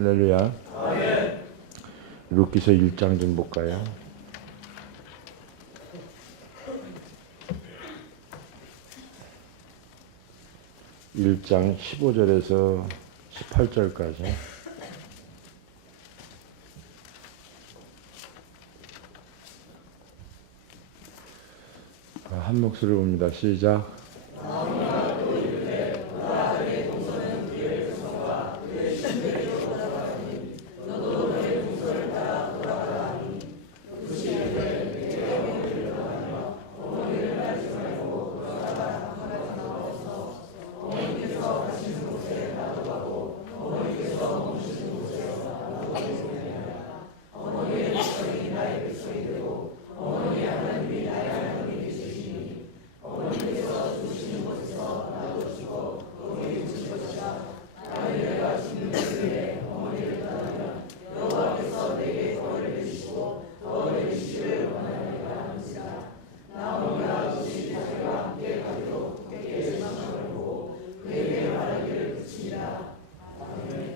할렐루야. 아멘. 룻기서 1장 좀 볼까요? 1장 15절에서 18절까지. 한 목소리로 봅니다. 시작.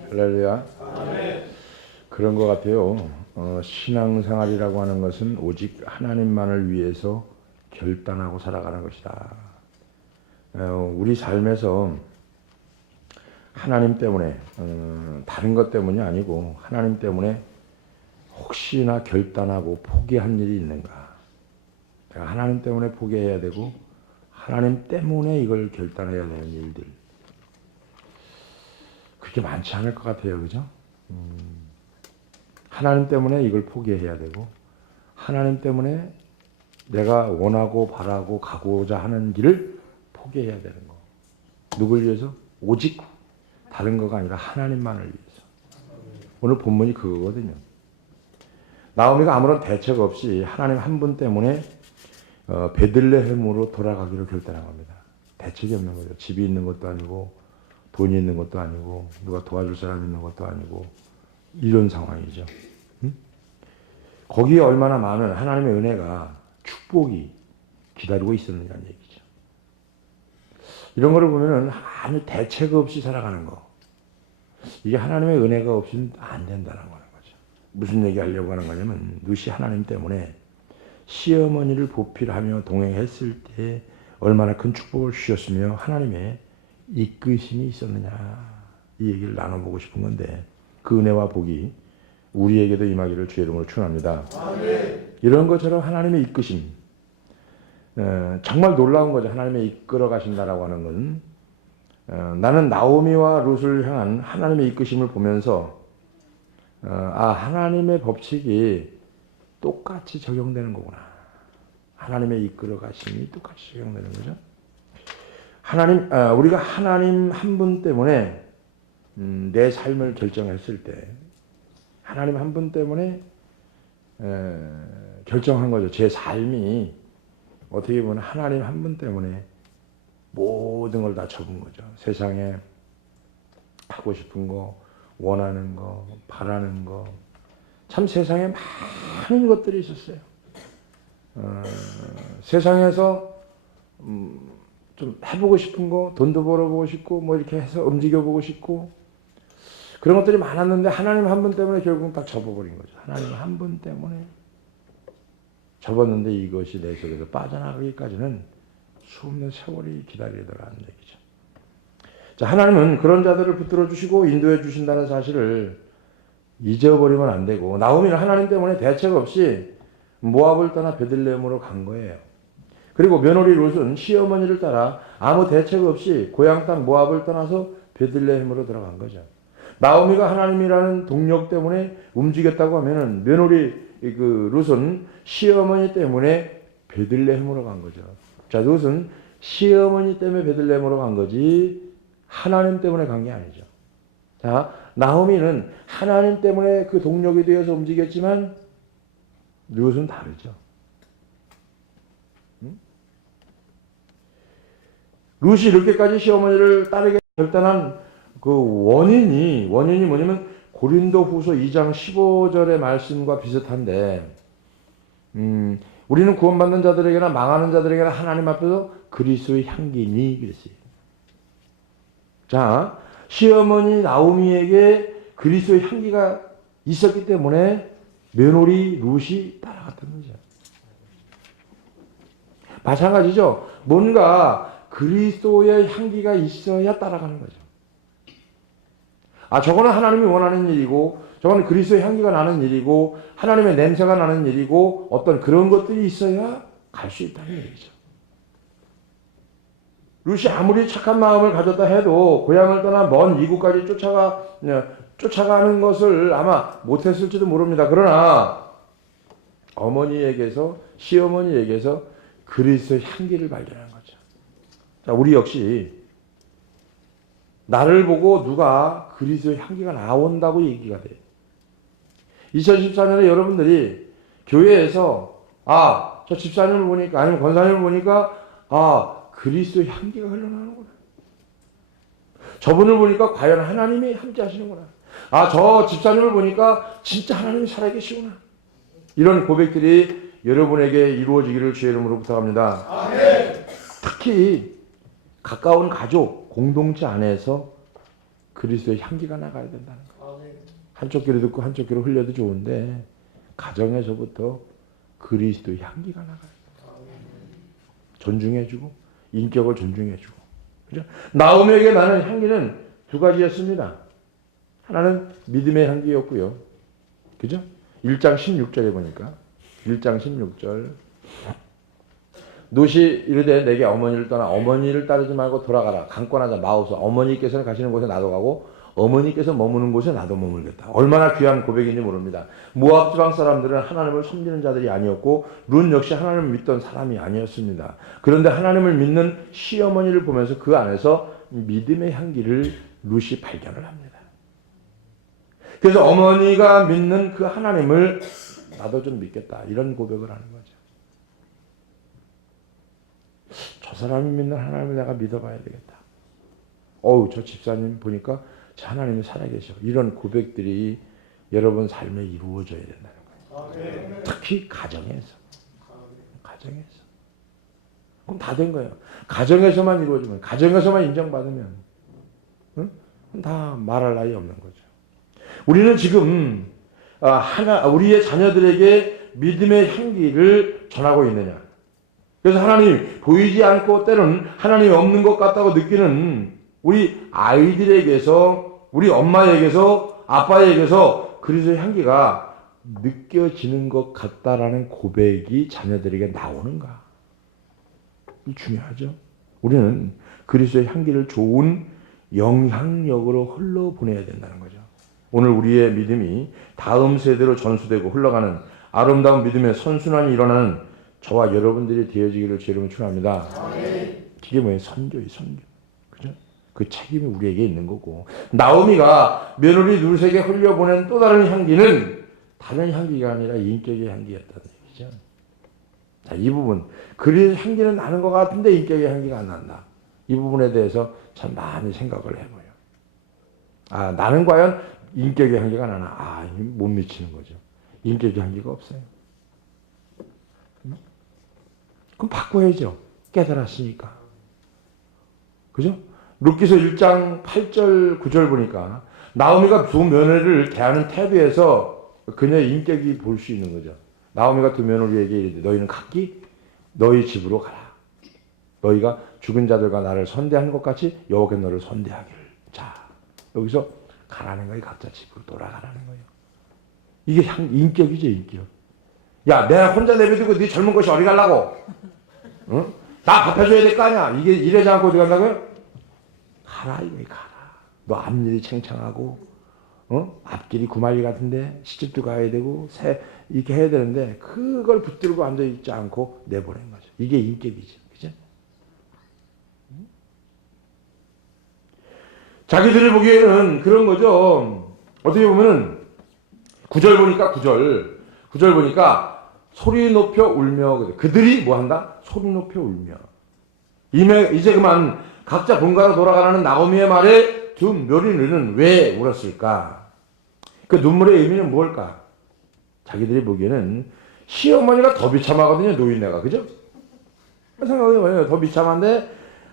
할렐루야. 그런 것 같아요. 신앙생활이라고 하는 것은 오직 하나님만을 위해서 결단하고 살아가는 것이다. 우리 삶에서 하나님 때문에 다른 것 때문이 아니고 하나님 때문에 혹시나 결단하고 포기한 일이 있는가. 내가 하나님 때문에 포기해야 되고 하나님 때문에 이걸 결단해야 되는 일들. 그렇게 많지 않을 것 같아요. 그죠? 하나님 때문에 이걸 포기해야 되고 하나님 때문에 내가 원하고 바라고 가고자 하는 길을 포기해야 되는 거. 누굴 위해서? 오직 다른 거가 아니라 하나님만을 위해서. 오늘 본문이 그거거든요. 나오미가 아무런 대책 없이 하나님 한 분 때문에 베들레헴으로 돌아가기로 결단한 겁니다. 대책이 없는 거죠. 집이 있는 것도 아니고 돈이 있는 것도 아니고 누가 도와줄 사람이 있는 것도 아니고 이런 상황이죠. 거기에 얼마나 많은 하나님의 은혜가 축복이 기다리고 있었느냐는 얘기죠. 이런 거를 보면은 아무 대책 없이 살아가는 거. 이게 하나님의 은혜가 없이는 안 된다는 거는 거죠. 무슨 얘기 하려고 하는 거냐면 룻이 하나님 때문에 시어머니를 보필하며 동행했을 때 얼마나 큰 축복을 주셨으며 하나님의 이끄심이 있었느냐 이 얘기를 나눠보고 싶은 건데 그 은혜와 복이 우리에게도 임하기를 주의 이름으로 축원합니다. 이런 것처럼 하나님의 이끄심 정말 놀라운 거죠. 하나님의 이끌어 가신다라고 하는 건 나는 나오미와 룻을 향한 하나님의 이끄심을 보면서 하나님의 법칙이 똑같이 적용되는 거구나. 하나님의 이끌어 가심이 똑같이 적용되는 거죠. 우리가 하나님 한 분 때문에 내 삶을 결정했을 때 하나님 한 분 때문에 결정한 거죠. 제 삶이 어떻게 보면 하나님 한 분 때문에 모든 걸 다 접은 거죠. 세상에 하고 싶은 거, 원하는 거, 바라는 거. 참 세상에 많은 것들이 있었어요. 세상에서 좀 해보고 싶은 거, 돈도 벌어보고 싶고, 뭐 이렇게 해서 움직여보고 싶고, 그런 것들이 많았는데, 하나님 한 분 때문에 결국 다 접어버린 거죠. 하나님 한 분 때문에 접었는데 이것이 내 속에서 빠져나가기까지는 수없는 세월이 기다리더라는 얘기죠. 자, 하나님은 그런 자들을 붙들어 주시고 인도해 주신다는 사실을 잊어버리면 안 되고, 나오미는 하나님 때문에 대책 없이 모압을 떠나 베들레헴으로 간 거예요. 그리고 며느리 룻은 시어머니를 따라 아무 대책 없이 고향 땅 모압을 떠나서 베들레헴으로 들어간 거죠. 나오미가 하나님이라는 동력 때문에 움직였다고 하면은 며느리 룻은 시어머니 때문에 베들레헴으로 간 거죠. 자, 룻은 시어머니 때문에 베들레헴으로 간 거지 하나님 때문에 간 게 아니죠. 자, 나오미는 하나님 때문에 그 동력이 되어서 움직였지만 룻은 다르죠. 룻이 이렇게까지 시어머니를 따르게 결단한 그 원인이 뭐냐면 고린도후서 2장 15절의 말씀과 비슷한데 우리는 구원받는 자들에게나 망하는 자들에게나 하나님 앞에서 그리스도의 향기니 그랬어요. 자, 시어머니 나오미에게 그리스도의 향기가 있었기 때문에 며느리 룻이 따라갔던 거죠. 마찬가지죠. 뭔가 그리스도의 향기가 있어야 따라가는 거죠. 저거는 하나님이 원하는 일이고, 저거는 그리스도의 향기가 나는 일이고, 하나님의 냄새가 나는 일이고, 어떤 그런 것들이 있어야 갈 수 있다는 얘기죠. 룻이 아무리 착한 마음을 가졌다 해도 고향을 떠나 먼 이국까지 쫓아가는 것을 아마 못했을지도 모릅니다. 그러나 어머니에게서, 시어머니에게서 그리스도의 향기를 발견한 거죠. 자, 우리 역시 나를 보고 누가 그리스도의 향기가 나온다고 얘기가 돼요. 2014년에 여러분들이 교회에서 저 집사님을 보니까, 아니면 권사님을 보니까 그리스도의 향기가 흘러나오는구나. 저분을 보니까 과연 하나님이 함께 하시는구나. 저 집사님을 보니까 진짜 하나님이 살아계시구나. 이런 고백들이 여러분에게 이루어지기를 주의 이름으로 부탁합니다. 아멘. 특히 가까운 가족, 공동체 안에서 그리스도의 향기가 나가야 된다는 거. 한쪽 귀로 듣고 한쪽 귀로 흘려도 좋은데 가정에서부터 그리스도의 향기가 나가야 된다. 존중해주고 인격을 존중해주고. 그죠? 나오미에게 나는 향기는 두 가지였습니다. 하나는 믿음의 향기였고요. 그죠? 1장 16절에 보니까 1장 16절 룻이 이르되 내게 어머니를 떠나 어머니를 따르지 말고 돌아가라. 강권하자 마옵소서. 어머니께서는 가시는 곳에 나도 가고 어머니께서 머무는 곳에 나도 머물겠다. 얼마나 귀한 고백인지 모릅니다. 모압 지방 사람들은 하나님을 섬기는 자들이 아니었고 룻 역시 하나님을 믿던 사람이 아니었습니다. 그런데 하나님을 믿는 시어머니를 보면서 그 안에서 믿음의 향기를 룻이 발견을 합니다. 그래서 어머니가 믿는 그 하나님을 나도 좀 믿겠다. 이런 고백을 하는 거죠. 저 사람이 믿는 하나님을 내가 믿어봐야 되겠다. 저 집사님 보니까 저 하나님이 살아계셔. 이런 고백들이 여러분 삶에 이루어져야 된다는 거예요. 특히 가정에서. 그럼 다 된 거예요. 가정에서만 이루어지면, 가정에서만 인정받으면 다 말할 나위 없는 거죠. 우리는 지금 우리의 자녀들에게 믿음의 향기를 전하고 있느냐. 그래서 하나님 보이지 않고 때로는 하나님이 없는 것 같다고 느끼는 우리 아이들에게서, 우리 엄마에게서, 아빠에게서 그리스도의 향기가 느껴지는 것 같다라는 고백이 자녀들에게 나오는가? 이 중요하죠. 우리는 그리스도의 향기를 좋은 영향력으로 흘러보내야 된다는 거죠. 오늘 우리의 믿음이 다음 세대로 전수되고 흘러가는 아름다운 믿음의 선순환이 일어나는 저와 여러분들이 되어지기를 주의 이름으로 축원합니다. 이게 뭐예요? 선교예요, 선교. 그죠? 그 책임이 우리에게 있는 거고. 나오미가 며느리 룻에게 흘려보낸 또 다른 향기는 다른 향기가 아니라 인격의 향기였다는 얘기죠. 자, 이 부분. 그리스도의 향기는 나는 것 같은데 인격의 향기가 안 난다. 이 부분에 대해서 참 많이 생각을 해봐요. 나는 과연 인격의 향기가 나나? 못 미치는 거죠. 인격의 향기가 없어요. 그럼 바꿔야죠. 깨달았으니까. 그죠? 룻기서 1장 8절 9절 보니까 나오미가 두 며느리를 대하는 태도에서 그녀의 인격이 볼 수 있는 거죠. 나오미가 두 며느리에게 이르되 너희는 각기 너희 집으로 가라. 너희가 죽은 자들과 나를 선대하는 것 같이 여호와께 너를 선대하기를. 자, 여기서 가라는 거예요. 각자 집으로 돌아가라는 거예요. 이게 인격이죠, 인격. 야, 내가 혼자 내버리고 네 젊은 것이 어디 가려고? 응? 나 밥 해줘야 될 거 아니야. 이게 이러지 않고 어디 간다고요? 가라, 이거 가라. 너 앞일이 창창하고, 앞길이 구말리 같은데 시집도 가야 되고 이렇게 해야 되는데 그걸 붙들고 앉아 있지 않고 내보낸 거죠. 이게 인격이죠, 그죠? 자기들이 보기에는 그런 거죠. 어떻게 보면은 9절 보니까 소리 높여 울며 그들이 뭐 한다? 소리 높여 울며. 이제 그만 각자 본가로 돌아가라는 나오미의 말에 두 며느리는 왜 울었을까? 그 눈물의 의미는 뭘까? 자기들이 보기에는 시어머니가 더 비참하거든요, 노인네가. 그죠? 생각해봐요. 더 비참한데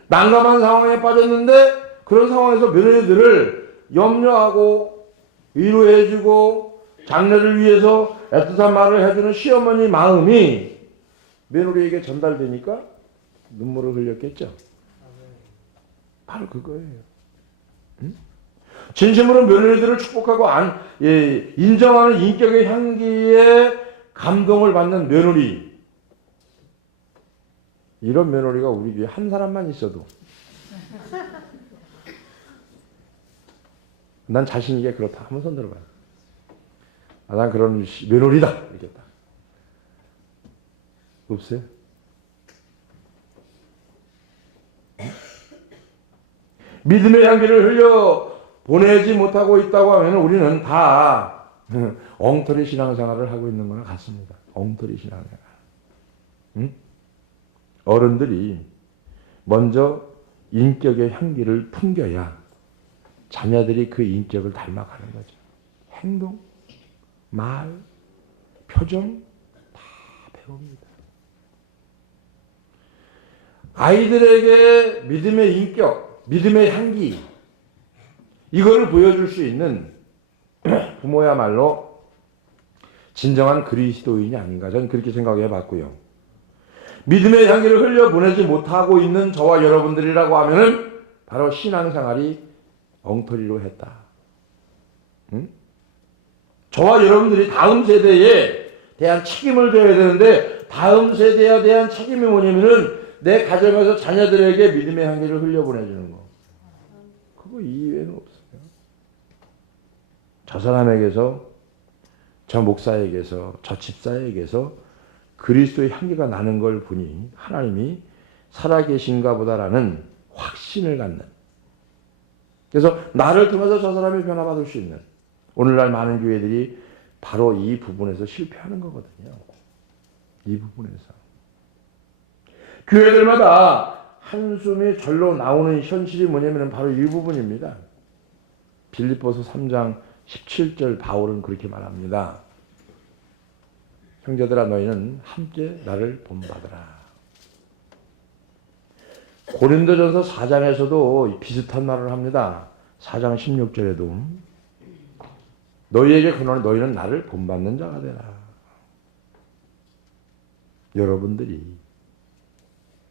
난감한 상황에 빠졌는데 그런 상황에서 며느리들을 염려하고 위로해주고 장래를 위해서 애틋한 말을 해주는 시어머니 마음이 며느리에게 전달되니까 눈물을 흘렸겠죠. 바로 그거예요. 응? 진심으로 며느리들을 축복하고 인정하는 인격의 향기에 감동을 받는 며느리. 이런 며느리가 우리 교회에 한 사람만 있어도 난 자신있게 그렇다 하면 손 들어봐요. 난 그런 며느리다 이렇게 딱. 없어요? 믿음의 향기를 흘려 보내지 못하고 있다고 하면 우리는 다 엉터리 신앙생활을 하고 있는 거나 같습니다. 엉터리 신앙생활. 응? 어른들이 먼저 인격의 향기를 풍겨야 자녀들이 그 인격을 닮아가는 거죠. 행동, 말, 표정 다 배웁니다. 아이들에게 믿음의 인격, 믿음의 향기 이거를 보여줄 수 있는 부모야말로 진정한 그리스도인이 아닌가 저는 그렇게 생각해 봤고요. 믿음의 향기를 흘려보내지 못하고 있는 저와 여러분들이라고 하면은 바로 신앙생활이 엉터리로 했다. 응? 저와 여러분들이 다음 세대에 대한 책임을 져야 되는데 다음 세대에 대한 책임이 뭐냐면은 내 가정에서 자녀들에게 믿음의 향기를 흘려보내주는 거. 그거 이외에는 없어요. 저 사람에게서, 저 목사에게서, 저 집사에게서 그리스도의 향기가 나는 걸 보니 하나님이 살아계신가 보다라는 확신을 갖는. 그래서 나를 통해서 저 사람이 변화받을 수 있는. 오늘날 많은 교회들이 바로 이 부분에서 실패하는 거거든요. 이 부분에서. 교회들마다 한숨이 절로 나오는 현실이 뭐냐면 바로 이 부분입니다. 빌립보서 3장 17절 바울은 그렇게 말합니다. 형제들아 너희는 함께 나를 본받으라. 고린도전서 4장에서도 비슷한 말을 합니다. 4장 16절에도 너희에게 그러나 너희는 나를 본받는 자가 되라. 여러분들이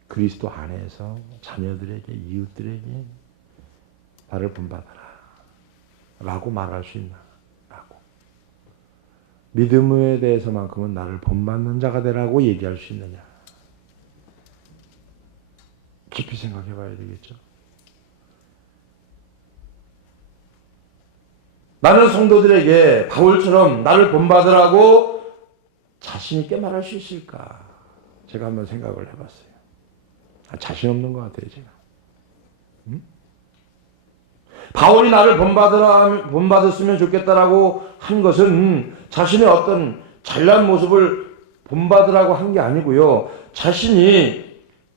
그리스도 안에서 자녀들에게 이웃들에게 나를 본받아라 라고 말할 수 있나 라고 믿음에 대해서만큼은 나를 본받는 자가 되라고 얘기할 수 있느냐 깊이 생각해 봐야 되겠죠. 나는 성도들에게 바울처럼 나를 본받으라고 자신 있게 말할 수 있을까 제가 한번 생각을 해봤어요. 자신 없는 것 같아요, 제가. 응? 바울이 나를 본받았으면 좋겠다라고 한 것은 자신의 어떤 잘난 모습을 본받으라고 한 게 아니고요. 자신이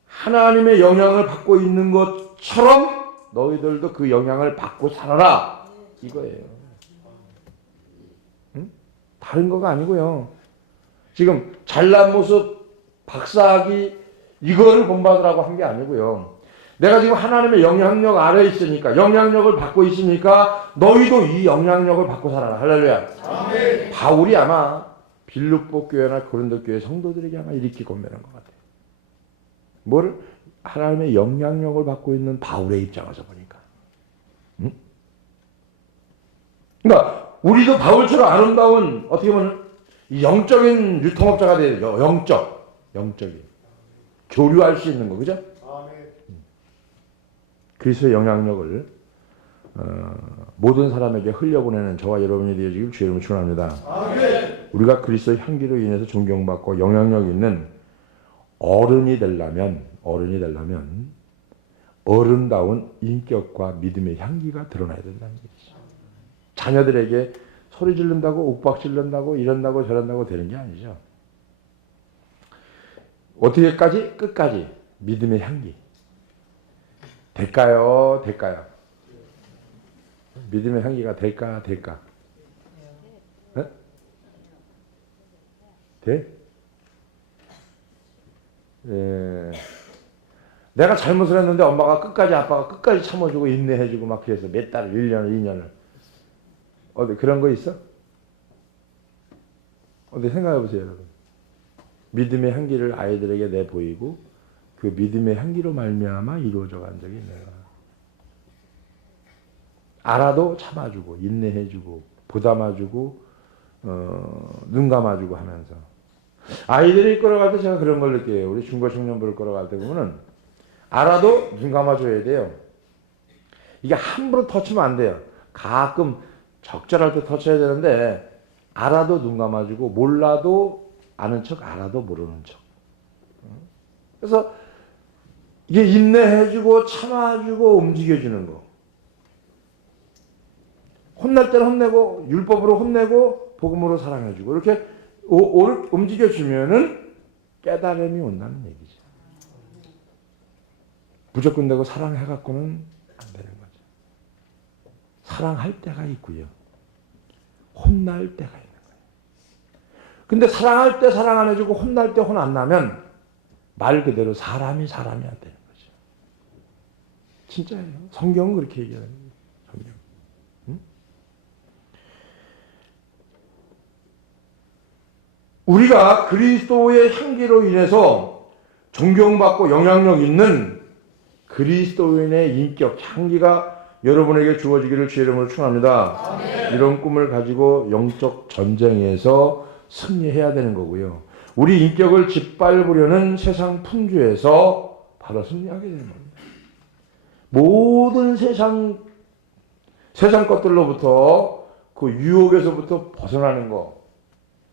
하나님의 영향을 받고 있는 것처럼 너희들도 그 영향을 받고 살아라. 이거예요. 응? 다른 거가 아니고요. 지금 잘난 모습, 박사학위 이거를 본받으라고 한 게 아니고요. 내가 지금 하나님의 영향력 아래에 있으니까 영향력을 받고 있으니까 너희도 이 영향력을 받고 살아라. 할렐루야. 아멘. 바울이 아마 빌립보 교회나 고린도 교회 성도들에게 아마 이렇게 권면한 것 같아요. 뭐를? 하나님의 영향력을 받고 있는 바울의 입장에서 보니까. 응? 그러니까 우리도 바울처럼 아름다운 어떻게 보면 영적인 유통업자가 돼야 되죠. 영적인. 교류할 수 있는 거, 그죠? 그리스도의 영향력을 모든 사람에게 흘려보내는 저와 여러분이 되어지길 주의 이름으로 축원합니다. 우리가 그리스도의 향기로 인해서 존경받고 영향력 있는 어른이 되려면 어른다운 인격과 믿음의 향기가 드러나야 된다는 얘기죠. 자녀들에게 소리 지른다고 옥박 지른다고 이런다고 저런다고 되는 게 아니죠. 어떻게까지? 끝까지 믿음의 향기. 될까요? 믿음의 향기가 될까? 네? 돼? 예. 내가 잘못을 했는데 아빠가 끝까지 참아주고 인내해주고 막 그래서 몇 달을 1년을 2년을 어디 그런 거 있어? 어디 생각해 보세요, 여러분. 믿음의 향기를 아이들에게 내보이고 그 믿음의 향기로 말미암아 이루어져 간 적이 있네요. 알아도 참아주고 인내해주고 보담아주고 눈 감아주고 하면서 아이들이 끌어갈 때 제가 그런 걸 느껴요. 우리 중고 청년부를 끌어갈 때 보면은 알아도 눈 감아줘야 돼요. 이게 함부로 터치면 안 돼요. 가끔 적절할 때 터쳐야 되는데 알아도 눈 감아주고 몰라도 아는 척 알아도 모르는 척. 그래서 이게 인내해주고 참아주고 움직여주는 거. 혼날 때는 혼내고 율법으로 혼내고 복음으로 사랑해주고 이렇게 움직여주면은 깨달음이 온다는 얘기죠. 무조건 되고 사랑해갖고는 안 되는 거죠. 사랑할 때가 있고요. 혼날 때가 있는 거예요. 근데 사랑할 때 사랑 안 해주고 혼날 때 혼 안 나면 말 그대로 사람이 안 되는 거죠. 진짜예요. 성경은 그렇게 얘기하는 거예요. 성경. 응? 우리가 그리스도의 향기로 인해서 존경받고 영향력 있는 그리스도인의 인격, 향기가 여러분에게 주어지기를 주의 이름으로 축원합니다. 이런 꿈을 가지고 영적 전쟁에서 승리해야 되는 거고요. 우리 인격을 짓밟으려는 세상 풍조에서 바로 승리하게 되는 겁니다. 모든 세상 것들로부터 그 유혹에서부터 벗어나는 거.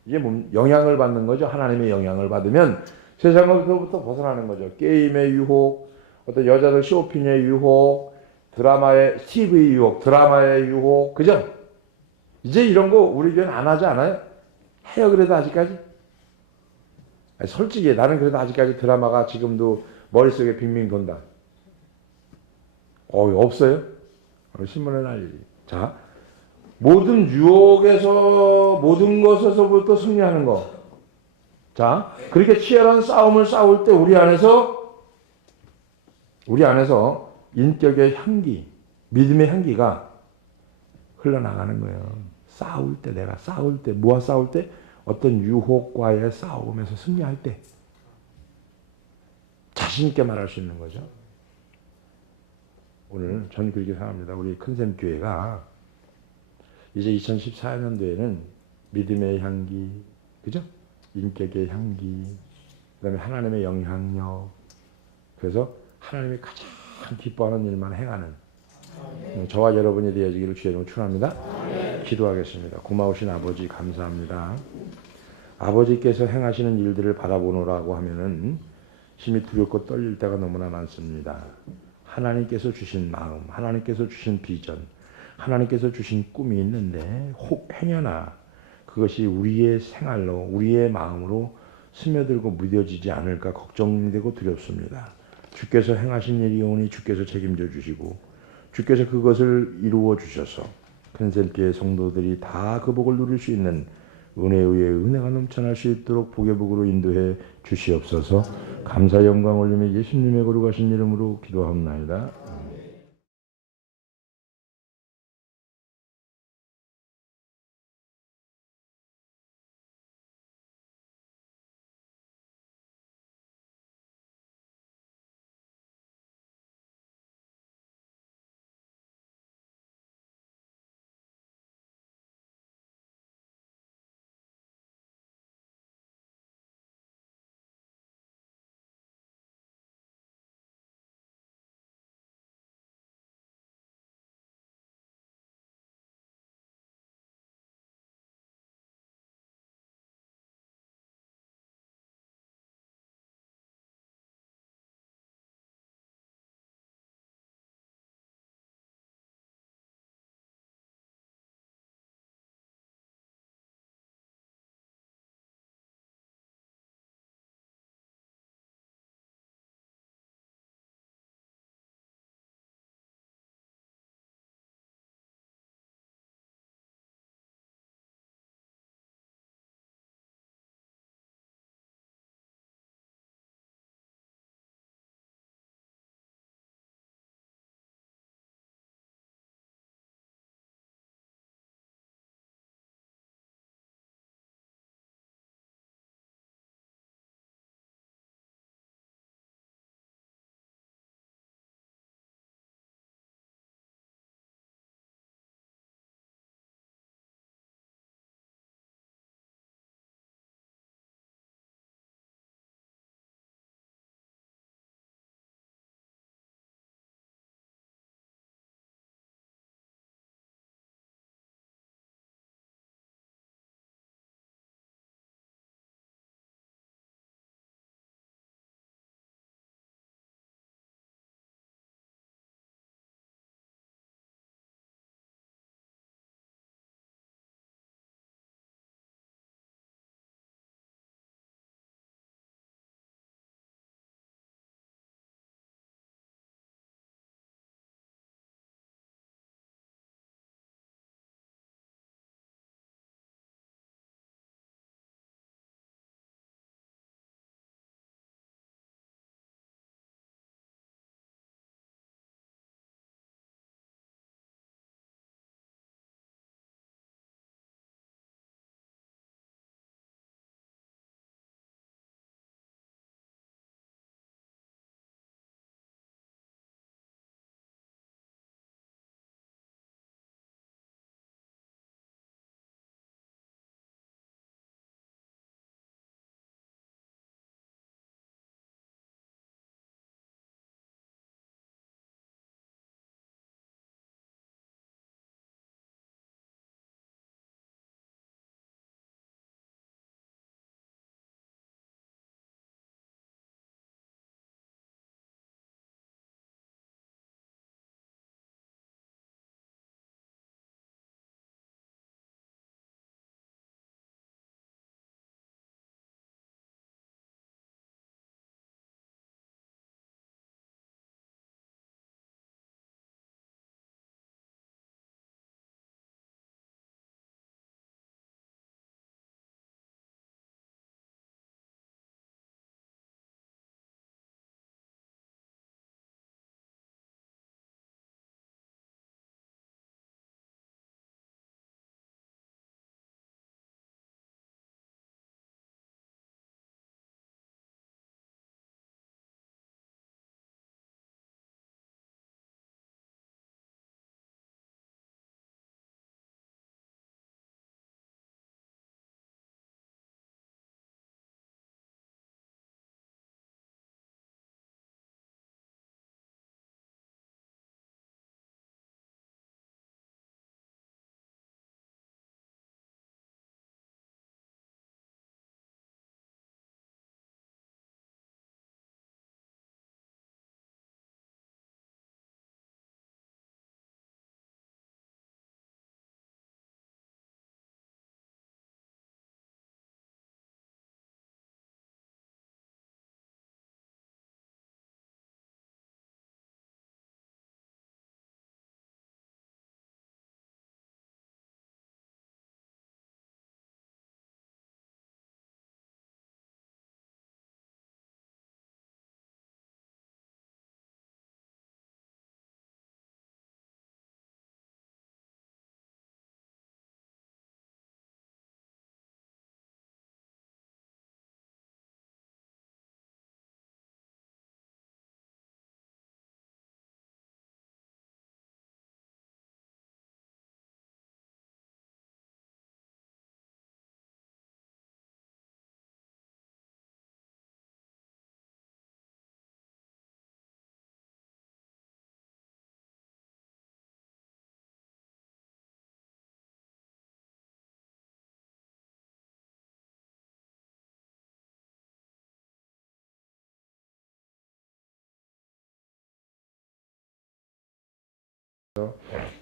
이게 영향을 받는 거죠. 하나님의 영향을 받으면 세상으로부터 벗어나는 거죠. 게임의 유혹, 어떤 여자들 쇼핑의 유혹, 드라마의 TV의 유혹, 드라마의 유혹, 그죠? 이제 이런 거 우리 교회는 안 하지 않아요? 해요 그래도 아직까지? 아니, 솔직히 나는 그래도 아직까지 드라마가 지금도 머릿속에 빙빙 돈다. 없어요? 신문에 날 일이. 자, 모든 유혹에서 모든 것에서부터 승리하는 거. 자, 그렇게 치열한 싸움을 싸울 때 우리 안에서 인격의 향기, 믿음의 향기가 흘러나가는 거예요. 내가 싸울 때, 뭐와 싸울 때? 어떤 유혹과의 싸움에서 승리할 때 자신 있게 말할 수 있는 거죠. 오늘 전 그렇게 생각합니다. 우리 큰샘 교회가 이제 2014년도에는 믿음의 향기, 그죠? 인격의 향기, 그 다음에 하나님의 영향력, 그래서 하나님이 가장 기뻐하는 일만 행하는 저와 여러분이 되어지기를 주의 이름으로 축원합니다. 기도하겠습니다. 고마우신 아버지 감사합니다. 아버지께서 행하시는 일들을 바라보노라고 하면은 심히 두렵고 떨릴 때가 너무나 많습니다. 하나님께서 주신 마음, 하나님께서 주신 비전, 하나님께서 주신 꿈이 있는데 혹 행여나 그것이 우리의 생활로 우리의 마음으로 스며들고 무뎌지지 않을까 걱정되고 두렵습니다. 주께서 행하신 일이오니 주께서 책임져 주시고 주께서 그것을 이루어 주셔서 큰샘교회 성도들이 다 그 복을 누릴 수 있는 은혜 위에 은혜가 넘쳐날 수 있도록 복의 복으로 인도해 주시옵소서. 감사 영광 올리며 예수님의 거룩하신 이름으로 기도하옵나이다.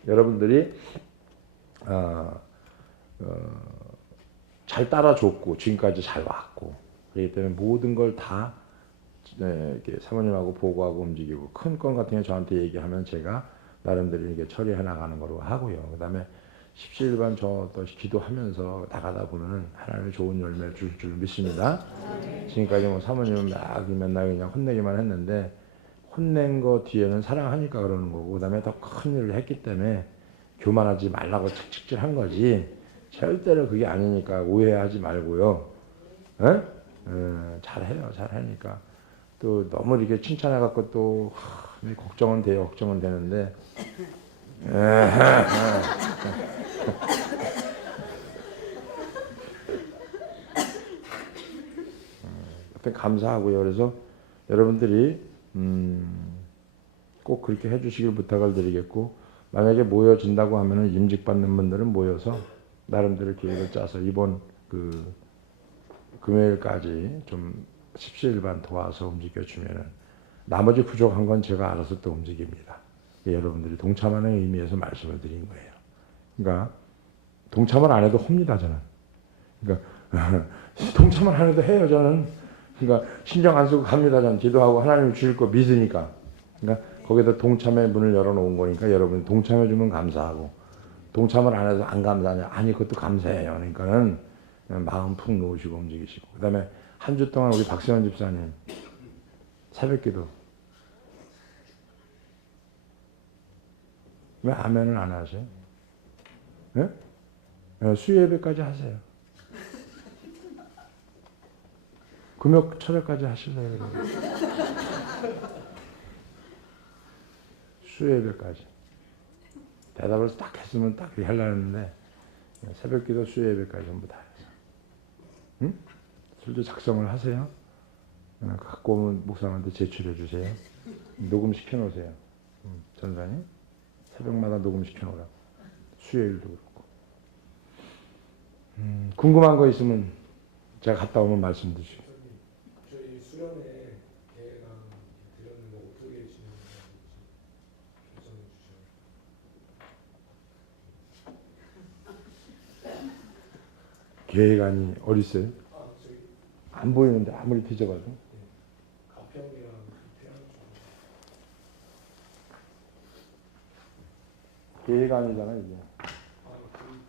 여러분들이 잘 따라줬고 지금까지 잘 왔고 그렇기 때문에 모든 걸 다 이렇게 사모님하고 보고하고 움직이고 큰 건 같은 게 저한테 얘기하면 제가 나름대로 이렇게 처리해 나가는 거로 하고요. 그다음에 십시일반 저도 기도하면서 나가다 보면은 하나님의 좋은 열매를 줄 줄 믿습니다. 지금까지 뭐 사모님은 막 맨날 그냥 혼내기만 했는데 혼낸 거 뒤에는 사랑하니까 그러는 거고 그다음에 더 큰 일을 했기 때문에 교만하지 말라고 책찍질한 거지 절대로 그게 아니니까 오해하지 말고요. 에? 잘해요. 잘하니까 또 너무 이렇게 칭찬해갖고 또 걱정은 돼요. 걱정은 되는데 감사하고요. 그래서 여러분들이 꼭 그렇게 해주시길 부탁을 드리겠고 만약에 모여진다고 하면은 임직받는 분들은 모여서 나름대로 계획을 짜서 이번 그 금요일까지 좀 십시일반 도와서 움직여주면은 나머지 부족한 건 제가 알아서 또 움직입니다. 여러분들이 동참하는 의미에서 말씀을 드린 거예요. 그러니까 동참을 안 해도 합니다 저는. 그러니까 동참을 안 해도 해요 저는. 그러니까 신경 안 쓰고 갑니다 저는. 기도하고 하나님을 주실 거 믿으니까. 그러니까 거기다 동참의 문을 열어놓은 거니까 여러분 동참해 주면 감사하고 동참을 안 해도 안 감사하냐? 아니 그것도 감사해요. 그러니까는 마음 푹 놓으시고 움직이시고 그다음에 한 주 동안 우리 박세원 집사님 새벽기도 왜 아멘을 안 하세요? 예? 수요예배까지 하세요. 금요 철회까지 하실래요? 수요예배까지. 대답을 딱 했으면 딱 그렇게 하려고 했는데 새벽기도 수요예배까지 전부 다 해서. 응? 술도 작성을 하세요. 갖고 오면 목사님한테 제출해 주세요. 녹음 시켜놓으세요. 전사님. 새벽마다 녹음 시켜놓으라고. 수요일도 그렇고. 궁금한 거 있으면 제가 갔다 오면 말씀 주시고. 저희 수련회 계획안 드렸는데 어떻게 진행할지 결정해 주셔야 계획안이 어디 있어요? 저희 안 보이는데 아무리 뒤져봐도. 가평이랑 태양 쪽. 계획안이잖아 이게.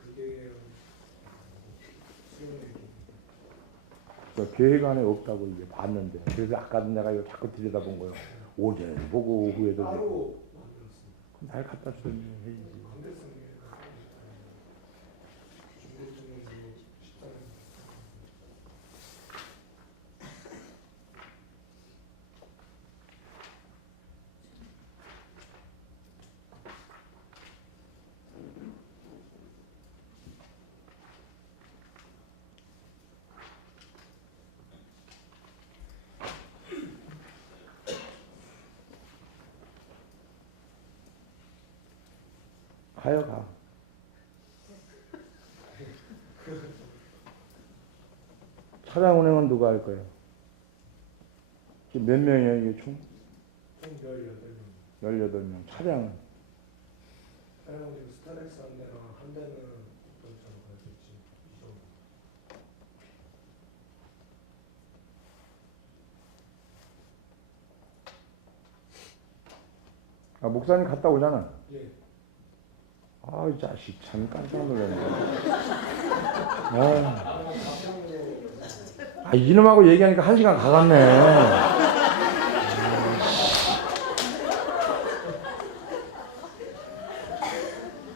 그게 수련회 계획안에 없다고 이게 봤는데. 그래서 아까도 내가 이거 자꾸 들여다본 거예요. 오전에 보고 오후에도 따로 보고. 만들었습니다. 날 갖다 주더니 해야지. 강대성에 중대통령도 14년 가요 가. 차량 운행은 누가 할 거예요? 지금 몇 명이에요 이게 총? 총 18명. 18명. 차량은? 차량은 지금 스타렉스 한 대랑 한 대는 어떤 차로 갈지 이 정도. 아, 목사님 갔다 오잖아. 예. 아, 이 자식 참 깜짝 놀랐네. 아, 이놈하고 얘기하니까 1시간 가갔네.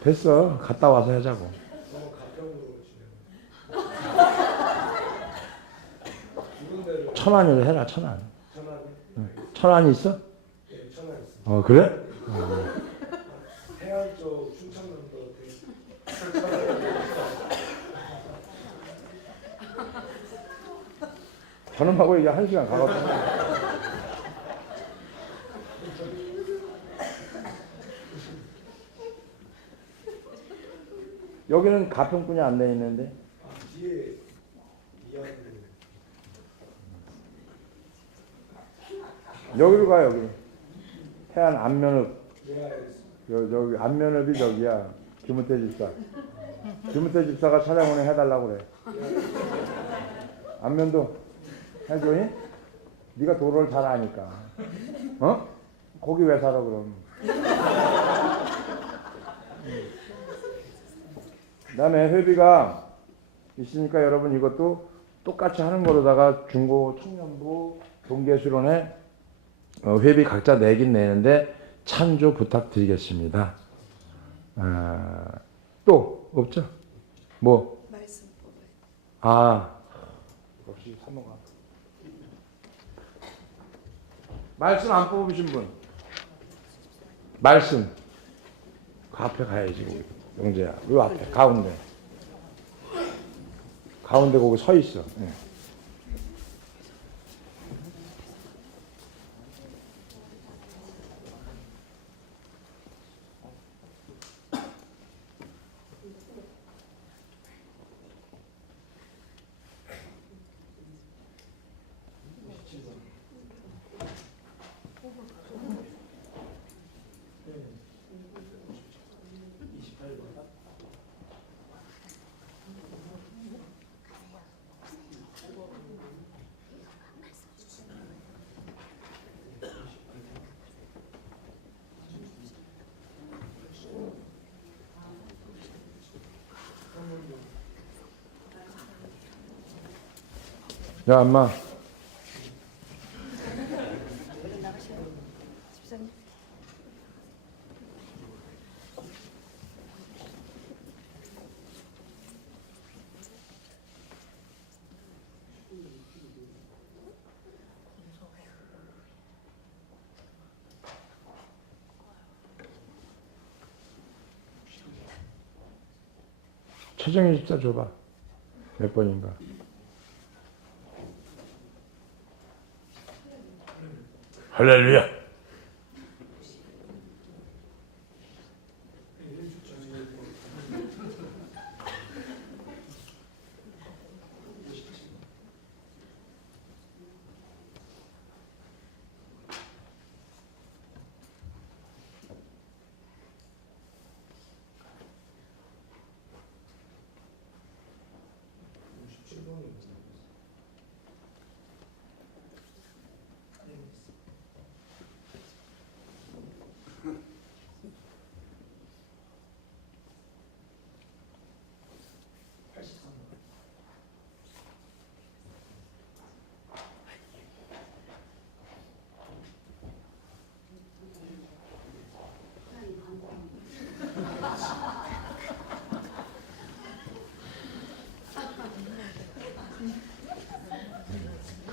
됐어. 갔다 와서 하자고. 너무 가평으로 진행. 데를 천안으로 해라, 천안. 천안. 천안이 있어? 예, 천안 있습니다. 그래? 해안 쪽 충청남도 되게 저놈하고 이게 1시간 가갔다. 여기는 가평군이 안 돼 있는데. 뒤에 이야기 여기로 가, 여기. 해안 안면읍. 외야에 있습니다. 저기 안면업이 저기야. 김은태 집사. 김은태 집사가 차량 운행 해달라고 그래. 안면도 해줘니? 네가 도로를 잘 아니까. 어? 거기 왜 살아 그럼? 그다음에 회비가 있으니까 여러분 이것도 똑같이 하는 거로다가 중고 청년부 동계수련회 회비 각자 내긴 내는데 참조 부탁드리겠습니다. 또 없죠? 뭐? 말씀 뽑아요. 아, 역시 사모가. 말씀 안 뽑으신 분? 말씀. 그 앞에 가야지, 영재야. 요 앞에, 가운데. 가운데 거기 서 있어. 예. 야, 엄마. 집사님. 최정희 집사 줘봐. 몇 번인가. 할렐루야.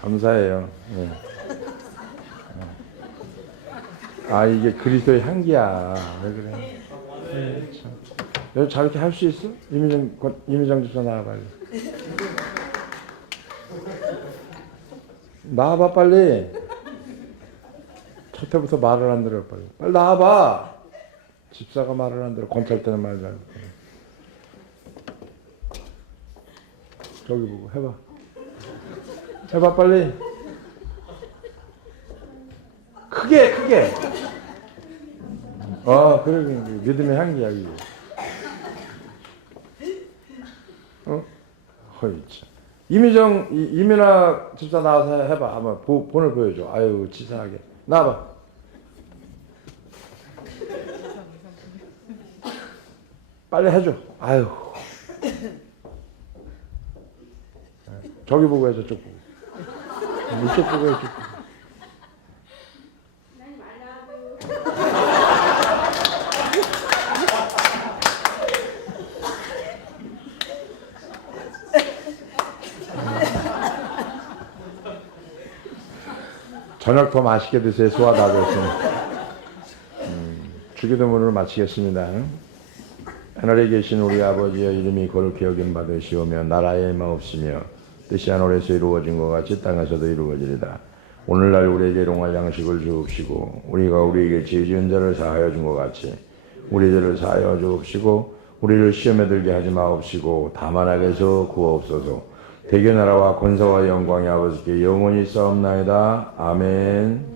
감사해요. 예. 아, 이게 그리스도의 향기야. 왜 그래? 예, 참. 여기 저렇게 할 수 있어? 이미정 집사 나와봐. 나와봐, 빨리. 첫 해부터 말을 안 들어, 빨리. 빨리 나와봐. 집사가 말을 안 들어. 권찰 때는 말을 안 들어. 저기 보고 해봐. 해봐, 빨리. 크게. 그래, 믿음의 향기야, 이게. 허이, 참. 이민아 집사 나와서 해봐. 한번 본을 보여줘. 아유, 치사하게. 나와봐. 빨리 해줘. 아유. 저기 보고 해, 저쪽 보고. 이쪽 보고 해, 이쪽 보고. 저녁 더 맛있게 드세요. 소화 다 됐으니. 주기도문을 마치겠습니다. 하늘에 계신 우리 아버지여, 이름이 거룩히 여김 받으시오며 나라의 마옵시며 뜻이 하늘에서 이루어진 것 같이 땅에서도 이루어지리다. 오늘날 우리에게 일용할 양식을 주옵시고 우리가 우리에게 죄 지은 자를 사하여 준 것 같이 우리 죄를 사하여 주옵시고 우리를 시험에 들게 하지 마옵시고 다만 악에서 구하옵소서. 대개 나라와 권세와 영광이 아버지께 영원히 싸움나이다. 아멘.